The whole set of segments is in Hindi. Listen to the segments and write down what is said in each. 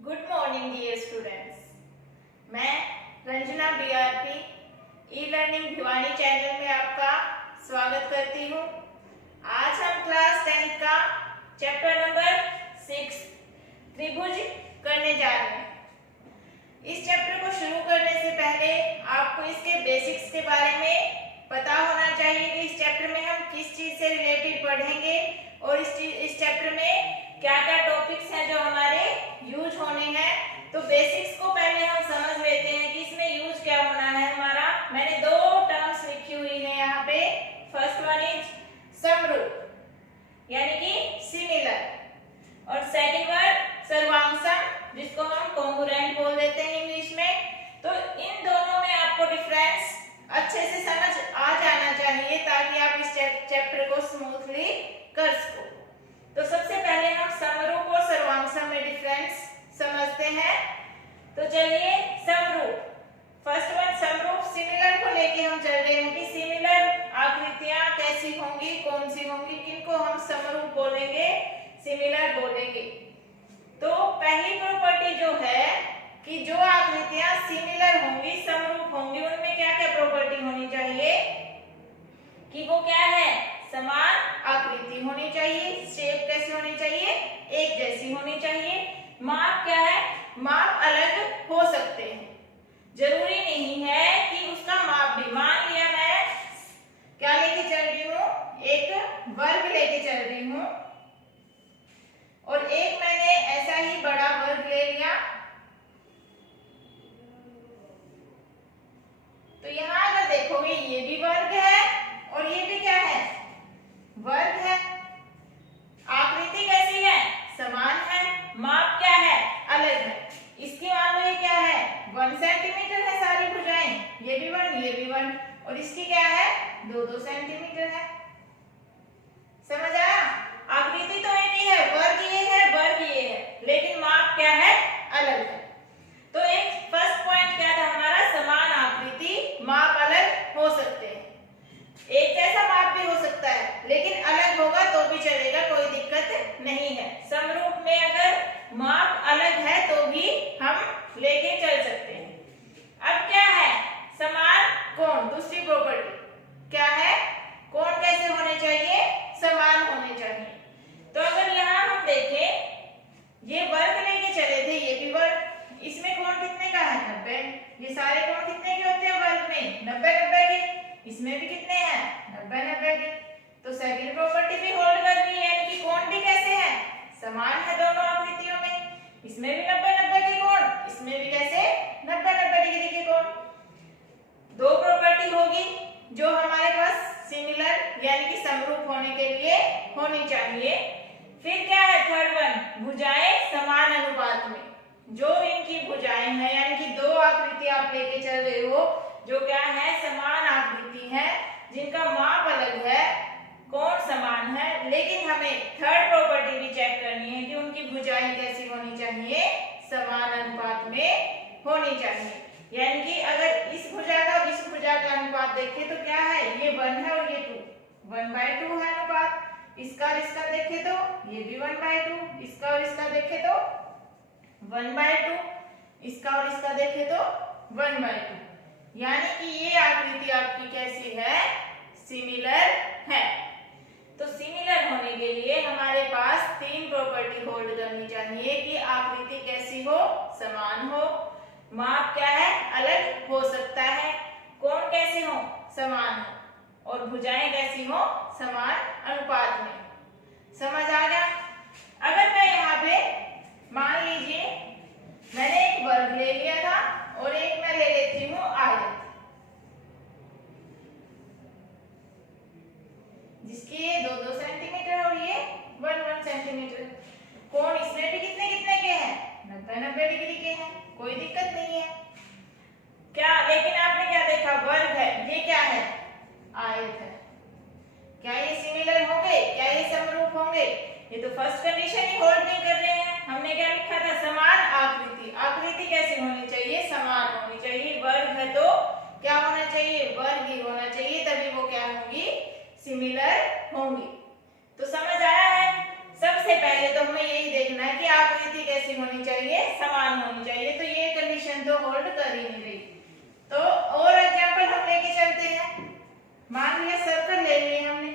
Good morning dear students. मैं Ranjana BRP e learning Bhiwani channel में आपका स्वागत करती हूँ। आज हम क्लास 10th का चैप्टर नंबर 6 त्रिभुज करने जा रहे हैं। इस चैप्टर को शुरू करने से पहले आपको इसके बेसिक्स के बारे में पता होना चाहिए कि इस चैप्टर में हम किस चीज से रिलेटेड पढ़ेंगे और इस चैप्टर में क्या क्या टॉपिक्स हैं जो हमारे यूज होने हैं। तो बेसिक्स को पहले हम समझ लेते हैं कि इसमें यूज क्या होना है हमारा। मैंने दो टर्म्स लिखी हुई है यहाँ पे। फर्स्ट वन इज समरूप यानी कि सिमिलर, और सेकंड वर्ड सर्वांगसम जिसको हम कॉन्ग्रुएंट बोल देते हैं इंग्लिश में। तो इन दोनों में आपको डिफरेंस अच्छे से समझ आ जाना चाहिए ताकि आप इस चैप्टर को स्मूथली कर सको। तो सबसे पहले हम समरूप और सर्वांगसम में डिफरेंस समझते हैं। तो चलिए समरूप, फर्स्ट वन समरूप, सिमिलर को लेके हम चल रहे हैं कि सिमिलर आकृतियां कैसी होंगी, कौन सी होंगी, किनको हम समरूप बोलेंगे, सिमिलर बोलेंगे। तो पहली प्रॉपर्टी जो है कि जो आकृतियां सिमिलर होंगी, समरूप होंगी, उनमें क्या क्या प्रॉपर्टी होनी चाहिए कि वो क्या है, समान आकृति होनी चाहिए। शेप कैसी होनी चाहिए, एक जैसी होनी चाहिए। माप क्या है, माप अलग हो सकते हैं, जरूरी नहीं है कि उसका माप भी। मान लिया मैं क्या लेके चल रही हूँ, एक वर्ग लेके चल रही हूँ और एक मैंने ऐसा ही बड़ा वर्ग ले लिया। तो यहाँ अगर देखोगे ये भी वर्ग है और ये भी क्या है, वर्ग है। आकृति कैसी है, समान है। माप क्या है, अलग है। इसकी मान लो ये क्या है, 1 सेंटीमीटर है सारी भुजाएं, ये भी 1 ये भी 1, और इसकी क्या है 2-2 सेंटीमीटर है। समझ आया? आकृति तो एक ही है, वर्ग ये है, वर्ग ये है, लेकिन माप क्या है, अलग है। तो एक फर्स्ट पॉइंट क्या था हमारा, समान आकृति, माप अलग हो सकते हैं। एक जैसा माप भी हो सकता है लेकिन अलग होगा तो भी चलेगा, कोई दिक्कत नहीं है। समरूप में अगर माप अलग है तो भी हम लेके चल सकते हैं। अब क्या है, समान कोण, दूसरी प्रॉपर्टी क्या है, कोण कैसे होने चाहिए, समान होने चाहिए। तो अगर यहाँ हम देखें, ये वर्ग लेके चले थे, ये भी वर्ग, इसमें कोण कितने का है, 90। ये सारे कोण कितने के होते हैं वर्ग में, 90-90 के। इसमें भी कितने हैं, 90-90 के। तो सेकंड प्रॉपर्टी भी होल्ड कर रही है, यानी कि कोण भी कैसे हैं, समान है दोनों आकृतियों में। इसमें भी 90-90 के कोण, इसमें भी कैसे 90-90 डिग्री के कोण। दो प्रॉपर्टी होगी जो हमारे पास सिमिलर यानी कि समरूप होने के लिए होनी चाहिए। फिर क्या है थर्ड वन, भुजाएं समान अनुपात में। जो इनकी भुजाएं हैं यानी कि दो आकृति आप लेके चल रहे हो जो क्या है, समान आकृति है, जिनका माप अलग है, कोण समान है, लेकिन हमें थर्ड प्रॉपर्टी भी चेक करनी है कि उनकी भुजाएं कैसी होनी चाहिए, समान अनुपात में होनी चाहिए। यानी कि अगर इस भुजा का इस भुजा का अनुपात देखें तो क्या है, ये 1 है और ये 2, 1/2 है अनुपात। इसका और इसका देखें तो ये भी 1/2, इसका और इसका देखें तो 1/2, इसका और इसका देखें तो 1/2। यानी कि ये आकृति आपकी कैसी है, सिमिलर है। तो सिमिलर होने के लिए हमारे पास 3 प्रॉपर्टी होल्ड करनी चाहिए कि आकृति कैसी हो, समान हो, माप क्या है, अलग हो सकता है, कोण कैसे हो, समान हो, और भुजाएं कैसी हो, समान अनुपात में। समझ आ गया? अगर मैं यहाँ पे मान लीजिए मैंने एक वर्ग ले लिया था और एक मैं ले लेती हूँ आयत, जिसकी ये 2-2 सेंटीमीटर और ये 1-1 सेंटीमीटर। कोण इसमें भी कितने कितने के हैं, 90-90 डिग्री के हैं, कोई दिक्कत नहीं है क्या। लेकिन आपने क्या देखा, वर्ग है, ये क्या है, आयत है। क्या ये सिमिलर होंगे, क्या ये समरूप होंगे? ये तो फर्स्ट कंडीशन ही होल्ड नहीं कर रहे हैं। हमने क्या लिखा था, समान आकृति। आकृति कैसी होनी चाहिए, समान होनी चाहिए। वर्ग है तो क्या होना चाहिए, वर्ग ही होना चाहिए, तभी वो क्या होंगी, सिमिलर होंगी। तो समझ आया है? सबसे सबसे पहले तो हमें यही देखना है कि आकृति कैसी होनी चाहिए, समान होनी चाहिए। तो ये कंडीशन तो होल्ड कर ही नहीं रही। तो और एग्जांपल हम लेके चलते हैं। मान लिया सर्कल ले लिया हमने।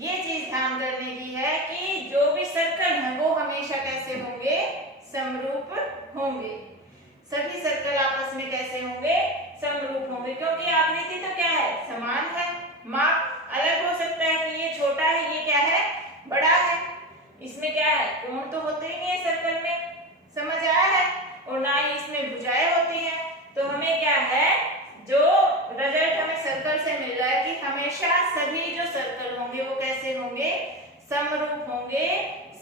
ये चीज ध्यान करने की है कि जो भी सर्कल है वो हमेशा कैसे होंगे, समरूप होंगे। सभी सर्कल आपस में कैसे होंगे, समरूप होंगे, क्योंकि आकृति तो क्या है, समान है। माप अलग हो सकता है कि ये छोटा है, ये क्या है, बड़ा है। इसमें क्या है, कोण तो होते ही नहीं है सर्कल में, समझ आया है, और ना ही इसमें भुजाएं होती हैं। तो हमें क्या है, जो रिजल्ट हमें सर्कल से मिल रहा है कि हमेशा सभी जो सर्कल होंगे वो कैसे होंगे, समरूप होंगे,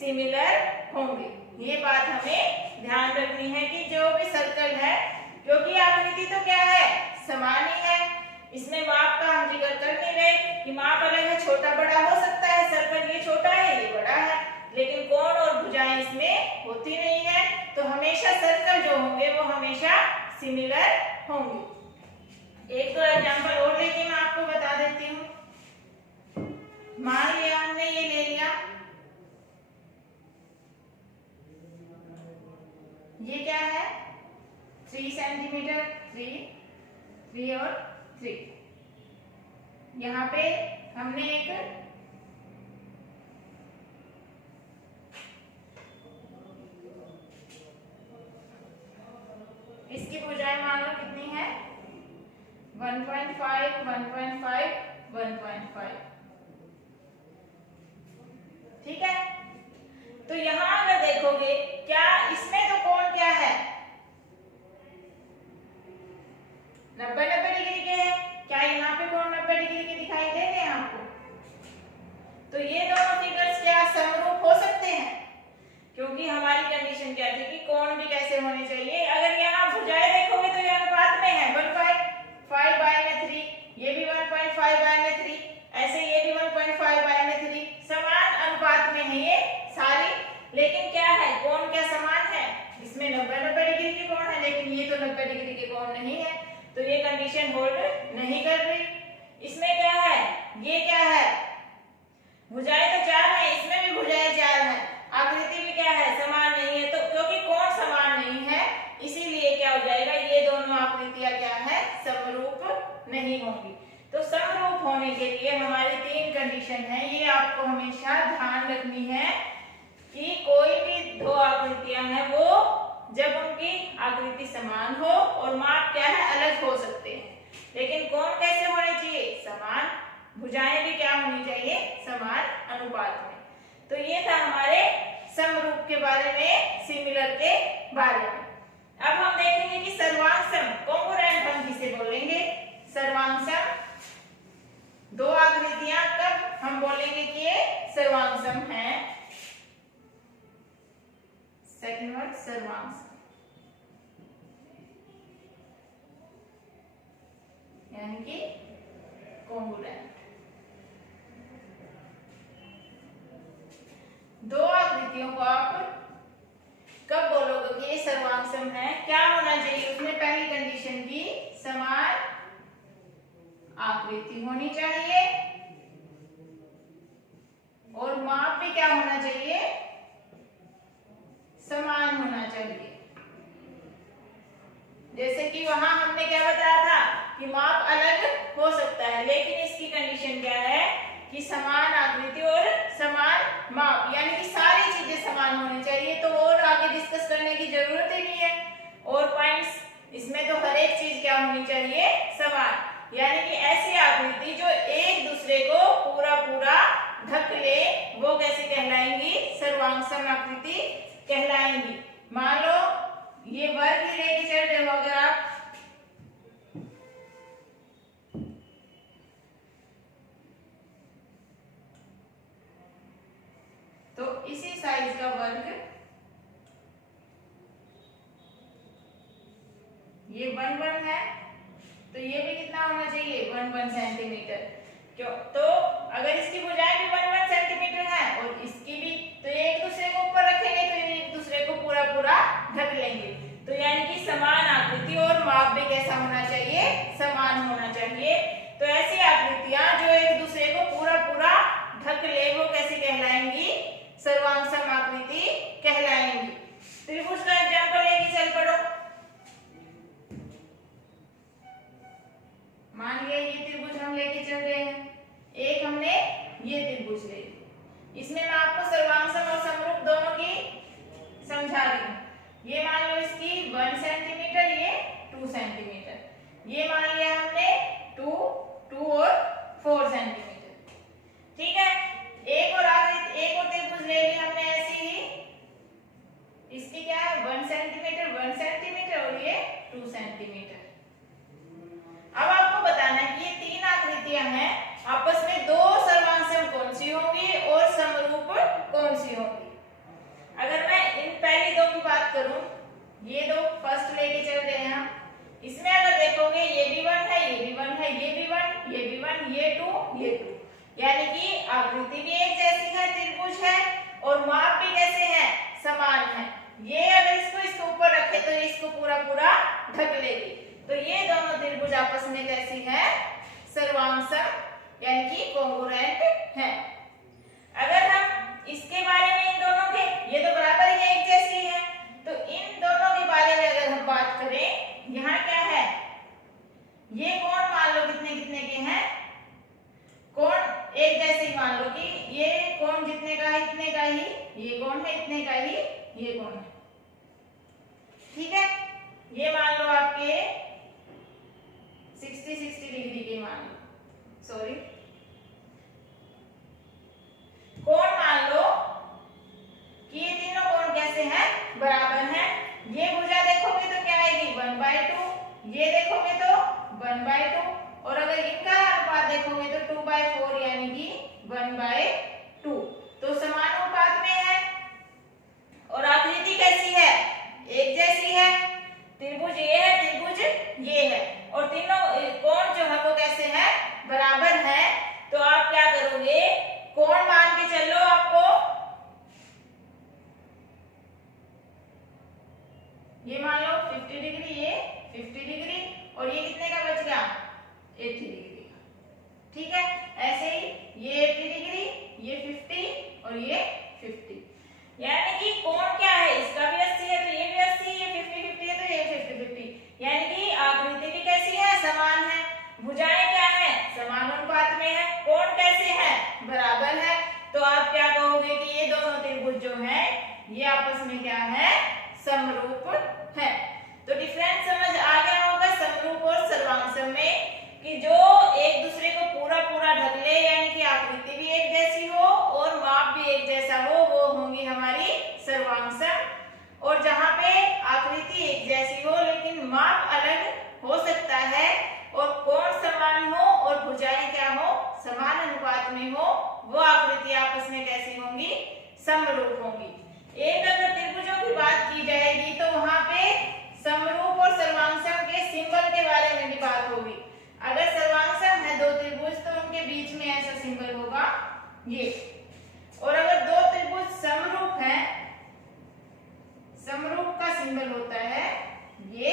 सिमिलर होंगे। ये बात हमें ध्यान रखनी है कि जो भी सर्कल है, क्योंकि आकृति तो क्या है, समान ही है। इसमें माप का हम जिक्र कर नहीं रहे कि माप अलग है, छोटा बड़ा हो सकता है। सर्कल ये छोटा है, ये बड़ा है, लेकिन कोण और भुजाएं इसमें होती नहीं है। तो हमेशा सर्कल जो होंगे वो हमेशा सिमिलर होंगे। एक तो एग्जांपल और लेके मैं आपको बता देती हूँ। मान लिया हमने ये ले लिया, ये क्या है, 3 सेंटीमीटर, 3 और 3। यहाँ पे हमने एक इसकी भुजाएं मान लो कितनी है, 1.5, 1.5, 1.5। ठीक है। तो यहां अगर देखोगे, क्या इसमें तो कोण क्या है, 90-90 डिग्री के है। क्या यहाँ पे कोण 90 डिग्री के दिखाई दे रहे हैं आपको? तो ये दोनों फिगर्स क्या समरूप हो सकते हैं? क्योंकि हमारी कंडीशन क्या थी कि कोण भी कैसे होने चाहिए। अगर यहाँ भुजाएं देखोगे तो ये अनुपात में है, 1.5/3, ये भी 1.5/3, ऐसे ये भी 1.5/3, समान अनुपात में है ये सारी। लेकिन क्या है, कोण क्या समान है, इसमें 90-90 डिग्री के कोण है, लेकिन ये तो 90 डिग्री के कोण नहीं है। तो ये कंडीशन होल्ड नहीं कर रही। इसमें क्या है, ये क्या है, भुजाएं तो 4 है, इसमें भी भुजाएं 4 है, आकृति भी क्या है, समान नहीं है। तो क्योंकि कोण समान नहीं है, इसीलिए क्या हो जाएगा, ये दोनों आकृतियां क्या है, समरूप नहीं होंगी। तो समरूप होने के लिए हमारी 3 कंडीशन है, ये आपको हमेशा ध्यान रखनी है कि कोई भी दो आकृतियां हैं वो जब उनकी आकृति समान हो और माप क्या है, अलग हो सकते हैं, लेकिन कोण कैसे होने चाहिए, समान। भुजाएं भी क्या होनी चाहिए, समान अनुपात में। तो ये था हमारे समरूप के बारे में, सिमिलर के बारे में। अब हम देखेंगे कि सर्वांगसम, कॉन्ग्रुएंट हम किसे बोलेंगे, सर्वांगसम। दो आकृतियां कब हम बोलेंगे कि ये सर्वांगसम है। सेकंड वर्ड सर्वांगसम, यानी कि कॉन्ग्रुएंट। दो आकृतियों को आप कब बोलोगे कि ये सर्वांगसम है, क्या होना चाहिए उसमें, पहली कंडीशन की समान आकृति होनी चाहिए और माप भी क्या होना चाहिए, समान होना चाहिए। जैसे कि वहां हमने क्या बताया था कि माप अलग हो सकता है, लेकिन इसकी कंडीशन क्या है कि समान आकृति और समान माप, यानी कि सारी चीजें समान होनी चाहिए। तो और आगे डिस्कस करने की जरूरत ही नहीं है। और पॉइंट्स इसमें तो हर एक चीज क्या होनी चाहिए, समान, यानी कि ऐसी आकृति जो एक दूसरे को पूरा पूरा ढक ले, वो कैसे कहलाएंगी, सर्वांगसम आकृति कहलाएंगी। मान लो ये वर्ग ही लेके चल रहे हो अगर आप, तो इसी साइज का वर्ग, ये 1 है, तो ये भी कितना होना चाहिए, 1 सेंटीमीटर। क्यों, तो अगर इसकी भुजाएं भी 1 सेंटीमीटर है और इसकी भी, तो एक दूसरे को ऊपर रखेंगे तो ये एक दूसरे को पूरा पूरा ढक लेंगे। तो यानी कि समान आकृति और माप भी कैसा होना चाहिए, समान होना चाहिए। तो ऐसी आकृतियां जो एक दूसरे को पूरा पूरा ढक ले, वो कैसी ये 2 सेंटीमीटर। अब आपको बताना है कि ये 3 आकृतियां हैं, आपस में 2 सर्वांगसम कौन सी होंगी और समरूप कौन सी होंगी। अगर मैं इन पहली 2 की बात करूं, ये 2 फर्स्ट लेके चल रहे हैं हम, इसमें अगर देखोगे ये भी 1 है, ये भी 1 है, ये भी 1, ये भी 1, ये 2, ये 2, यानी कि आकृति भी एक जैसी है, त्रिभुज है, और माप भी कैसे है, समान है। ये अगर इसको ऊपर रखे तो इसको पूरा पूरा ढक लेगी। तो ये दोनों त्रिभुज आपस में कैसी है, सर्वांगसम यानी कि कॉन्ग्रुएंट है। अगर हम इसके बारे में इन दोनों के, ये तो बराबर ही एक जैसी है, तो इन दोनों के बारे में अगर हम बात करें, यहाँ क्या है, ये कोण मान लो कितने कितने के हैं, कोण एक जैसे ही मान लो कि ये कोण जितने का है इतने का ही, ये कोण है इतने का ही, ये कोण है, ठीक है। ये मान लो आपके 60 डिग्री के मान लो, सॉरी कोण मान लो कि ये तीनों कोण कैसे हैं, बराबर हैं। ये भुजा देखोगे तो क्या आएगी, 1/2, ये देखोगे तो 1/2, और अगर इनका अनुपात देखोगे तो 2/4 यानी कि 1/2, तो समान अनुपात में है। और आकृति कैसी है, एक जैसी है, त्रिभुज ये है, त्रिभुज ये है, और तीनों कोण जो है वो कैसे है, बराबर है। तो आप क्या करोगे, कोण मान के चलो, आपको ये मान लो 50 डिग्री, ये 50 डिग्री, और ये कितने का बच गया, 80 डिग्री का, ठीक है। ऐसे ही ये 80 डिग्री, ये 50 और ये 50, यानी कि कोण क्या है, इसका भी 80 है तो ये भी 80, ये 50-50 है तो ये 50-50, यानी कि आकृति भी कैसी है, समान है। भुजाएं क्या है, समान अनुपात में है। कोण कैसे है, बराबर है। तो आप क्या कहोगे कि ये दोनों त्रिभुज जो है ये आपस में क्या है, समरूप है। तो डिफरेंस समझ आ गया होगा समरूप और सर्वांगसम में, कि जो एक दूसरे को पूरा पूरा ढक ले, यानी कि आकृति भी एक जैसी हो और माप भी एक जैसा हो, वो होंगी हमारी सर्वांगसम। और जहां पे आकृति एक जैसी हो लेकिन माप अलग हो सकता है, और कोण समान हो और भुजाएं क्या हो, समान अनुपात में हो, वो आकृति आपस में कैसी होंगी, समरूप होंगी। एक अगर त्रिभुजों की बात की जाएगी तो वहां पे समरूप और सर्वांगसम के सिंबल के बारे में भी बात होगी। अगर सर्वांगसम है 2 त्रिभुज तो उनके बीच में ऐसा सिंबल होगा ये, और अगर 2 त्रिभुज समरूप हैं, समरूप का सिंबल होता है ये,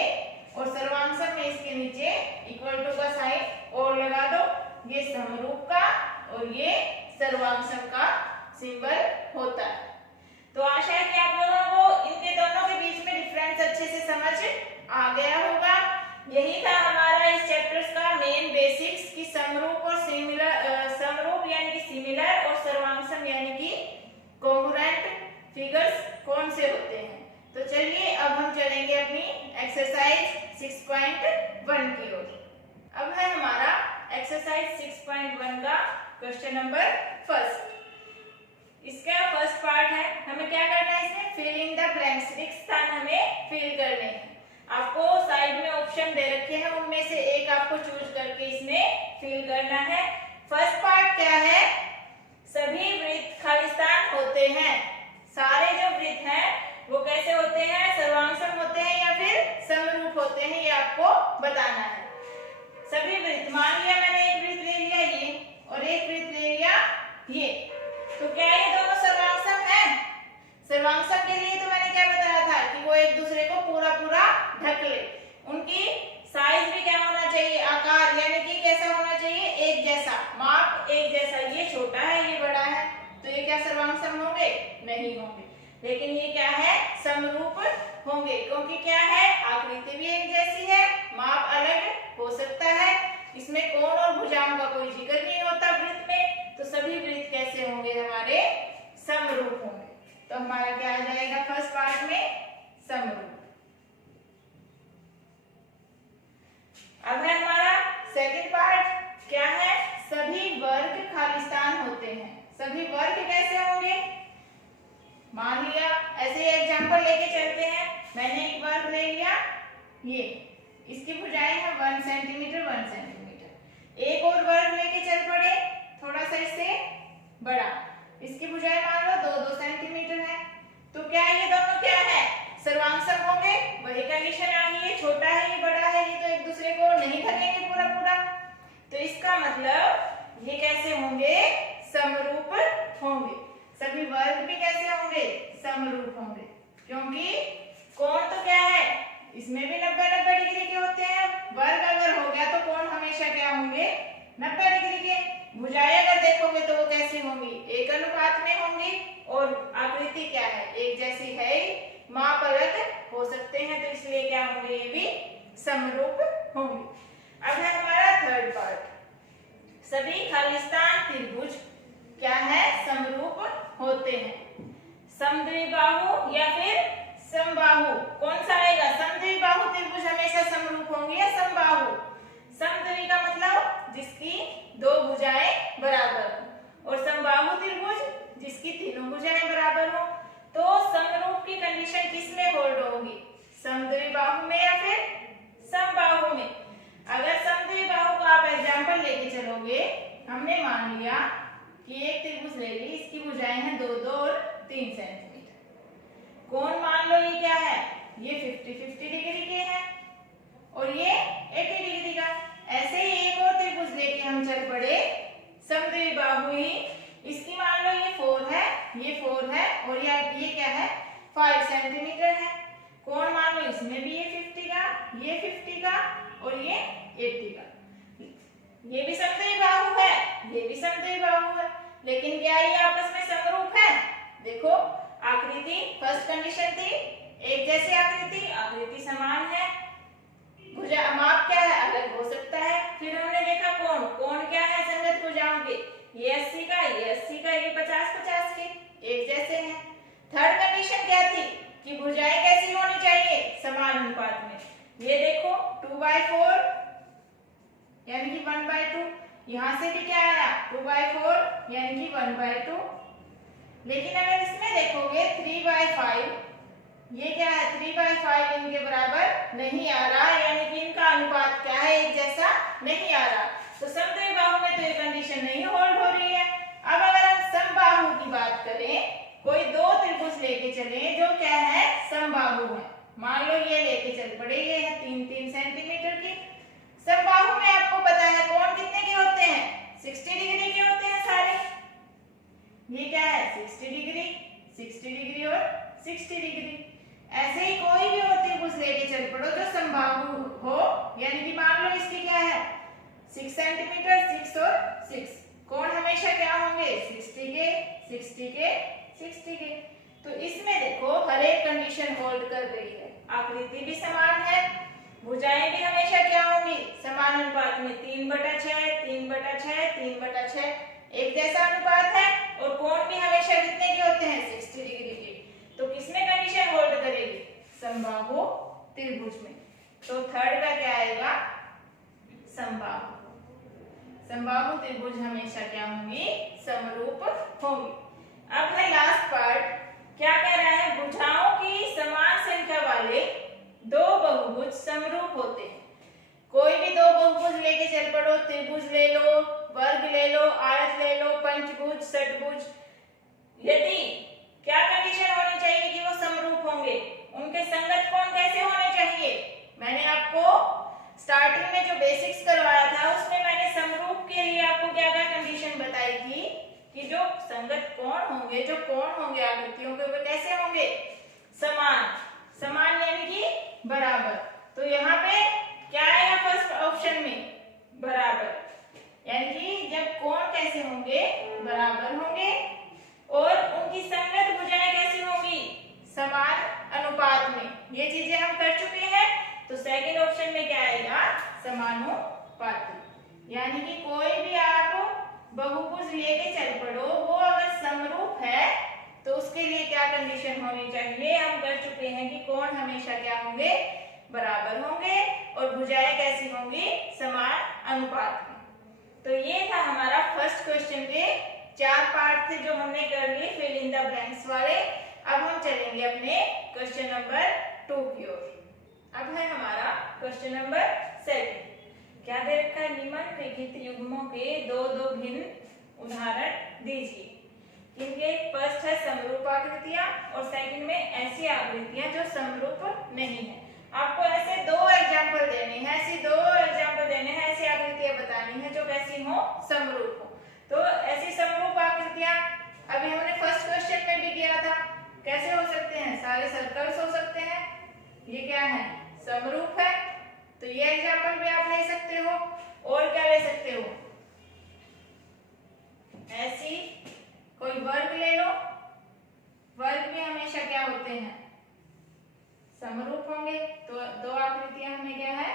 और सर्वांगसम में इसके नीचे इक्वल टू का साइन और लगा दो, ये समरूप का और ये सर्वांगसम का सिंबल होता है। तो आशा है कि आप लोगों को इनके दोनों के बीच में डिफरेंस अच्छे से समझ आ गया होगा। यही था हमारा इस चैप्टर्स का मेन बेसिक्स, कि समरूप और समरूप यानी कि सिमिलर, और सर्वांगसम यानी कि कॉन्ग्रुएंट फिगर्स कौन से होते हैं। तो चलिए अब हम चलेंगे अपनी एक्सरसाइज 6.1 की ओर। अब है हमारा एक्सरसाइज 6.1 का क्वेश्चन नंबर फर्स्ट। इसका फर्स्ट पार्ट है, हमें क्या करना है, इसमें फिल इन द ब्लैंक्स, रिक्त स्थान हमें फिल करने हैं। आपको साइड में ऑप्शन दे रखे हैं, उनमें से एक आपको चूज करके इसमें फिल करना है। फर्स्ट पार्ट क्या है, सभी वृत्त खालिस्तान होते हैं। सारे जो वृत्त हैं वो कैसे होते हैं, सर्वांगसम होते हैं या फिर समरूप होते हैं, ये आपको बताना है। सभी वृत्त, मान लिया मैंने एक वृत्त ले लिया ये, और एक वृत्त ले लिया ये, तो क्या ये दोनों सर्वांगसम हैं? सर्वांगसम के लिए तो मैंने क्या बताया था कि वो एक दूसरे को पूरा पूरा ढक ले। उनकी साइज भी क्या होना चाहिए, आकार, यानी कि कैसा होना चाहिए, एक जैसा, माप एक जैसा। ये छोटा है, ये बड़ा है, तो ये क्या सर्वांगसम होंगे? नहीं होंगे। लेकिन ये क्या है, समरूप होंगे, क्योंकि क्या है, आकृति भी एक जैसी है, माप अलग हो सकता है, इसमें कोण और भुजाओं का कोई जिक्र नहीं होता वृत्त में, तो सभी वृत्त कैसे होंगे, हमारे समरूप होंगे। तो हमारा क्या आ जाएगा फर्स्ट पार्ट में, समरूप। अब है हमारा सेकंड पार्ट, क्या है, सभी वर्ग खालिस्तान होते हैं। सभी वर्ग कैसे होंगे, मान लिया ऐसे एग्जांपल लेके चलते हैं। मैंने एक वर्ग ले लिया ये इसकी भुजाएं है 1 सेंटीमीटर 1 सेंटीमीटर। एक और वर्ग लेके चल पड़े थोड़ा सा इससे बड़ा, इसकी भुजाएं मान लो 2-2 सेंटीमीटर है। तो क्या ये दोनों क्या है, सर्वांग होंगे? वही कंडीशन आ गई है, छोटा है ये बड़ा है, ये तो एक दूसरे को नहीं ढकेंगे पूरा पूरा। तो इसका मतलब ये कैसे होंगे, समरूप होंगे। सभी वर्ग भी कैसे होंगे, समरूप होंगे, क्योंकि कोण तो क्या है, इसमें भी 90-90 डिग्री के होते हैं। वर्ग अगर हो गया तो कोण हमेशा क्या होंगे, 90 डिग्री के। भुजाएं अगर देखोगे तो वो कैसी होंगी, एक अनुपात में होंगी। और आकृति क्या है, एक जैसी है ही, माप अलग हो सकते हैं, तो इसलिए क्या होंगे, ये भी समरूप होंगे। अब है हमारा थर्ड पार्ट, सभी खालिस्तान त्रिभुज क्या है, समरूप होते हैं। समद्विबाहु या फिर समबाहु, कौन सा आएगा, समद्विबाहु त्रिभुज हमेशा समरूप होंगे या समबाहु? समद्वि का मतलब जिसकी दो भुजाएं बराबर हो, और समबाहु त्रिभुज जिसकी तीनों भुजाएं बराबर हो। तो समरूप की कंडीशन किस में होल्ड होगी, समद्विबाहु में या फिर समबाहु में? अगर समद्विबाहु का आप एग्जांपल लेके चलोगे, हमने मान लिया कि एक त्रिभुज ले ली, इसकी भुजाएं हैं 2-2 और 3 सेंटीमीटर। कोण मान लो ये क्या है, ये 50-50 डिग्री के है और ये 80 डिग्री का। ऐसे ही एक और त्रिभुज लेके हम चल पड़े समद्विबाहु ही, इसकी मान लो ये 4 है, ये 4 है और ये क्या है, 5 सेंटीमीटर है। कोण मान लो इसमें भी ये 50 का, ये 50 का और ये 80 का। ये भी समद्विबाहु है, ये भी समद्विबाहु है, लेकिन क्या ये आपस में समरूप है? देखो आकृति, फर्स्ट कंडीशन थी एक जैसी आकृति, आकृति समान है, भुजा माप क्या है, अलग हो सकता है। फिर हमने देखा कोण, कोण क्या है, संगत भुजाओं के, ये 80 का, ये 80 का, ये 50-50 के, एक जैसे हैं। थर्ड कंडीशन क्या थी कि भुजाएं कैसी होनी चाहिए, समान अनुपात में। ये देखो 2/4 यानी कि 1/2, यहां से भी क्या आया 2/4 यानी कि 1/2। लेकिन अगर इसमें देखोगे 3/5, ये क्या है, 3/5 इनके बराबर नहीं आ रहा, यानी कि इनका अनुपात क्या है, एक जैसा नहीं आ रहा। तो समद्विबाहु में तो ये कंडीशन नहीं होल्ड हो रही है। अब अगर हम समबाहु की बात करें, कोई दो त्रिभुज लेके चले जो क्या है, समबाहु है। मान लो ये लेके चल पड़े, ये है 3-3 सेंटीमीटर की। समबाहु में आपको पता है कोण कितने के होते हैं, 60 डिग्री के होते हैं सारे। ये क्या है 60 डिग्री, 60 डिग्री और 60 डिग्री। ऐसे ही कोई भी और त्रिभुज लेके चल पड़ो जो समबाहु हो, यानी कि मान लो इसकी क्या है 6 सेंटीमीटर, 6 और 6, कोण हमेशा क्या होंगे 60 के, 60 के, 60 के। तो इसमें देखो हर एक कंडीशन होल्ड कर रही है, आकृति भी समान है, भुजाएं भी हमेशा क्या होंगी, समान अनुपात में 3/6, 3/6, 3/6, एक जैसा अनुपात है। और कोण भी हमेशा कितने के होते हैं, 60 डिग्री के। तो किसमें कंडीशन होल्ड करेगी, समबाहु त्रिभुज में। तो थर्ड का क्या आएगा, समबाहु। समबाहु त्रिभुज हमेशा क्या होंगी, समरूप होंगी। अब है लास्ट पार्ट, क्या कह रहा है, भुजाओं की समान संख्या वाले दो बहुभुज समरूप होते हैं। कोई भी दो बहुभुज लेके चल पड़ो, त्रिभुज ले लो, वर्ग ले लो, आयत ले लो, पंचभुज, षटभुज, यदि क्या कंडीशन होनी चाहिए कि वो समरूप होंगे, उनके संगत कोण कैसे होने चाहिए। मैंने आपको स्टार्टिंग में जो बेसिक्स करवाया था उसमें मैंने समरूप के लिए आपको क्या क्या कंडीशन बताई थी कि जो संगत कोण होंगे, जो कोण होंगे आकृतियों के, वे कैसे होंगे, समान। समान यानी कि बराबर। तो यहाँ पे क्या आएगा फर्स्ट ऑप्शन में, बराबर, यानी कि जब कोण कैसे होंगे, बराबर होंगे और उनकी संगत भुजाएं कैसी होंगी, समान अनुपात में। ये चीजें हम कर चुके हैं। तो सेकंड ऑप्शन में क्या आएगा, समानुपाती। यानी कि कोई भी आप बहुभुज लेके चल पड़ो, वो अगर समरूप है तो उसके लिए क्या कंडीशन होनी चाहिए, हम कर चुके हैं कि कोण हमेशा क्या होंगे, बराबर होंगे और भुजाएं कैसी होंगी, समान अनुपात में। तो ये था हमारा फर्स्ट क्वेश्चन के 4 पार्ट थे जो हमने कर लिए फिल इन द ब्लैंक्स वाले। अब हम चलेंगे अपने क्वेश्चन नंबर 2 की ओर। अब है हमारा क्वेश्चन नंबर 7। क्या दे रखा है? निम्नलिखित युग्मों के दो दो भिन्न उदाहरण दीजिए। इनके फर्स्ट है समरूप आकृतियां और सेकंड में ऐसी आकृतियां जो समरूप नहीं है। आपको ऐसे दो एग्जांपल देने हैं, ऐसी दो एग्जांपल देने हैं, ऐसी आकृतियां बतानी है जो कैसी हो, समरूप हो। तो ऐसी समरूप आकृतियां अभी हमने फर्स्ट क्वेश्चन में भी किया था। कैसे हो सकते हैं? सारे सर्कल्स हो सकते हैं। ये क्या है? समरूप है। तो ये एग्जांपल भी आप ले सकते हो। और क्या ले सकते हो? ऐसी कोई वर्ग ले लो। वर्ग भी हमेशा क्या होते हैं? समरूप होंगे। तो दो आकृतियां हमें क्या है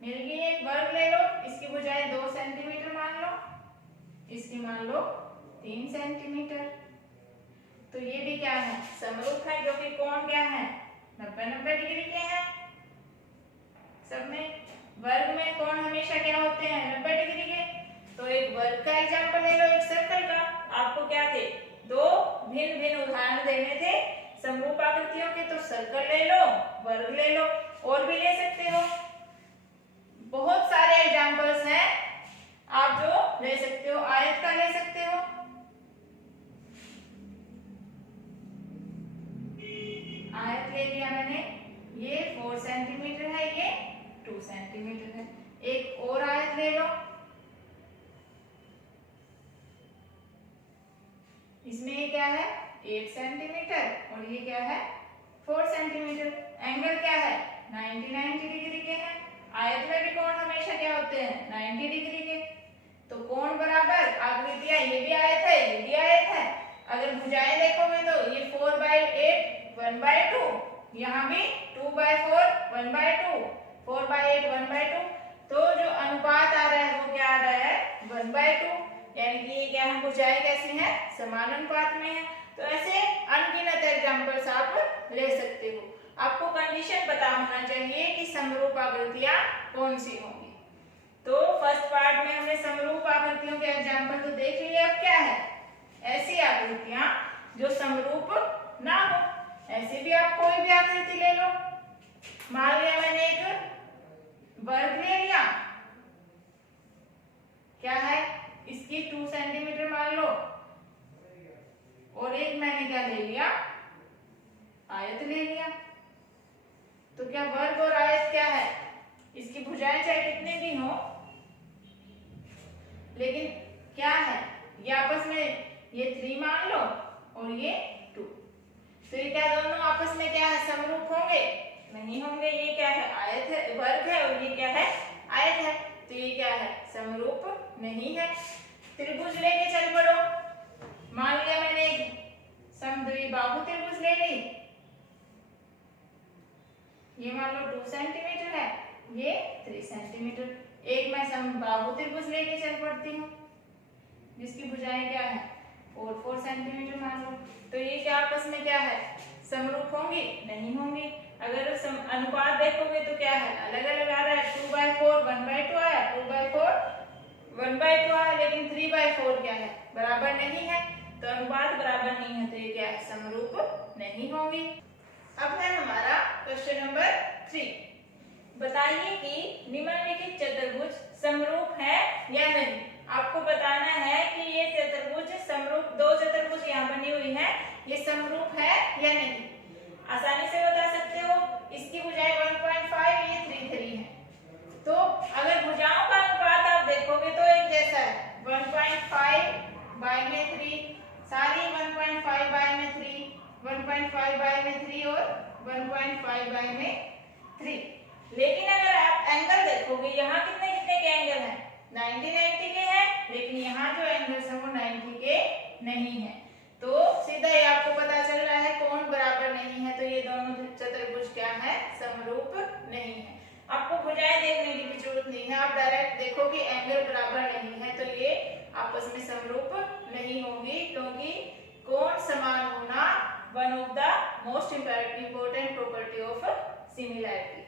मिल गई। एक वर्ग ले लो, इसकी भुजाएं 2 सेंटीमीटर मान लो, इसकी मान लो 3 सेंटीमीटर। तो ये भी क्या है? समरूप है, जो कि कोण क्या है? 90-90 डिग्री के हैं। सब में वर्ग में कोण हमेशा क्या होते हैं? 90 डिग्री के। तो एक वर्ग का एग्जांपल ले लो, एक सर्कल का। आपको क्या थे? दो भिन्न भिन्न उदाहरण देने थे समरूप आकृतियों के। तो सर्कल ले लो, वर्ग ले लो, और भी ले सकते हो। बहुत सारे एग्जांपल्स हैं आप जो ले सकते हो। आयत का ले सकते हो। आयत ले लिया मैंने, ये 4 सेंटीमीटर है, ये 2 सेंटीमीटर है। एक और आयत ले लो, इसमें ये क्या है? 8 सेंटीमीटर और ये क्या है? 4 सेंटीमीटर। एंगल क्या है? 90 डिग्री के हैं। आयत में भी कोण हमेशा क्या होते हैं? 90 डिग्री के। तो कोण बराबर आकृतियां, ये भी आयत है, ये भी आयत है। अगर भुजाएं देखोगे तो ये 4/8 1/2, यहाँ भी 2/4 1/2, 4/8 1/2। तो जो अनुपात आ रहा है वो क्या आ रहा है? 1/2। यानी कि ये क्या है? भुजाएं कैसी हैं? समान अनुपात में है। तो ऐसे अनगिनत एग्जांपल्स आप ले सकते हो। आपको कंडीशन पता होना चाहिए कि समरूप आकृतियां कौन सी होंगी। तो फर्स्ट पार्ट में हमने समरूप आकृतियों के एग्जांपल तो देख लिए। अब क्या है? ऐसी आकृतियां जो समरूप ना हो। ऐसे भी आप कोई भी आकृति ले लो। मान लिया मैंने एक वर्ग ले लिया, क्या है? इसकी 2 सेंटीमीटर मान लो, और एक मैंने क्या ले लिया? आयत ले लिया। तो क्या वर्ग और आयत क्या है? इसकी भुजाएं चाहे कितने भी हो, लेकिन क्या है? ये आपस में ये 3 मान लो और ये 2। तो ये क्या दोनों आपस में क्या है? समरूप होंगे? नहीं होंगे। ये क्या है? आयत है, वर्ग है, और ये क्या है? आयत है। तो ये क्या है? समरूप नहीं है। त्रिभुज लेके चल पड़ो। मान लिया मैंने समद्विबाहु त्रिभुज ले ली, ये मान लो 2 सेंटीमीटर है, ये 3 सेंटीमीटर। एक मैं समबाहु त्रिभुज लेके चल पड़ती हूँ, जिसकी भुजाएं क्या है? 4 सेंटीमीटर मान लो। तो ये क्या आपस में क्या है? समरूप होंगी? नहीं होंगी। अगर अनुपात देखोगे तो क्या है? अलग अलग आ रहा है। 2/4 1/2 आया, 2/4 1/2 आया, लेकिन 3/4 क्या है? बराबर नहीं है। तो अनुपात बराबर नहीं है, तो ये क्या है? समरूप नहीं होंगी। अब है हमारा क्वेश्चन नंबर 3। बताइए कि निम्नलिखित चतुर्भुज समरूप है या नहीं। आपको बताना है कि ये चतुर्भुज समरूप, दो चतुर्भुज यहाँ बनी हुई है, ये समरूप है या नहीं। आसानी से बता सकते हो। इसकी भुजाएं 1.5, ये 3 है। तो अगर भुजाओं का अनुपात आप देखोगे तो एक जैसा है। 1.5/3, सारी 1.5/3, 1.5/3 और 1.5/3। लेकिन अगर आप एंगल देखोगे, यहाँ कितने कितने के एंगल हैं? 90 के हैं, लेकिन यहाँ जो एंगल्स हैं वो 90 के नहीं है। तो सीधा ही आपको पता चल रहा है कोण बराबर नहीं है। तो ये दोनों चतुर्भुज क्या है? समरूप नहीं है। आपको भुजाएं देखने की भी जरूरत नहीं है। आप डायरेक्ट देखो कि एंगल बराबर नहीं है, तो ये आपस में समरूप नहीं होंगी, क्योंकि कोण समान होना one of the most important property of similarity.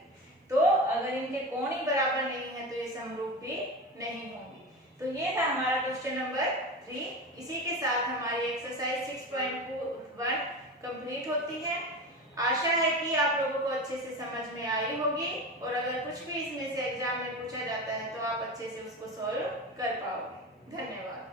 तो अगर इनके कोण ही बराबर नहीं है तो ये समरूप भी नहीं होंगी। तो ये था हमारा क्वेश्चन नंबर 3। इसी के साथ हमारी एक्सरसाइज 6.1 कंप्लीट होती है। आशा है कि आप लोगों को अच्छे से समझ में आई होगी और अगर कुछ भी इसमें से एग्जाम में पूछा जाता है तो आप अच्छे से उसको सॉल्व कर पाओगे। धन्यवाद।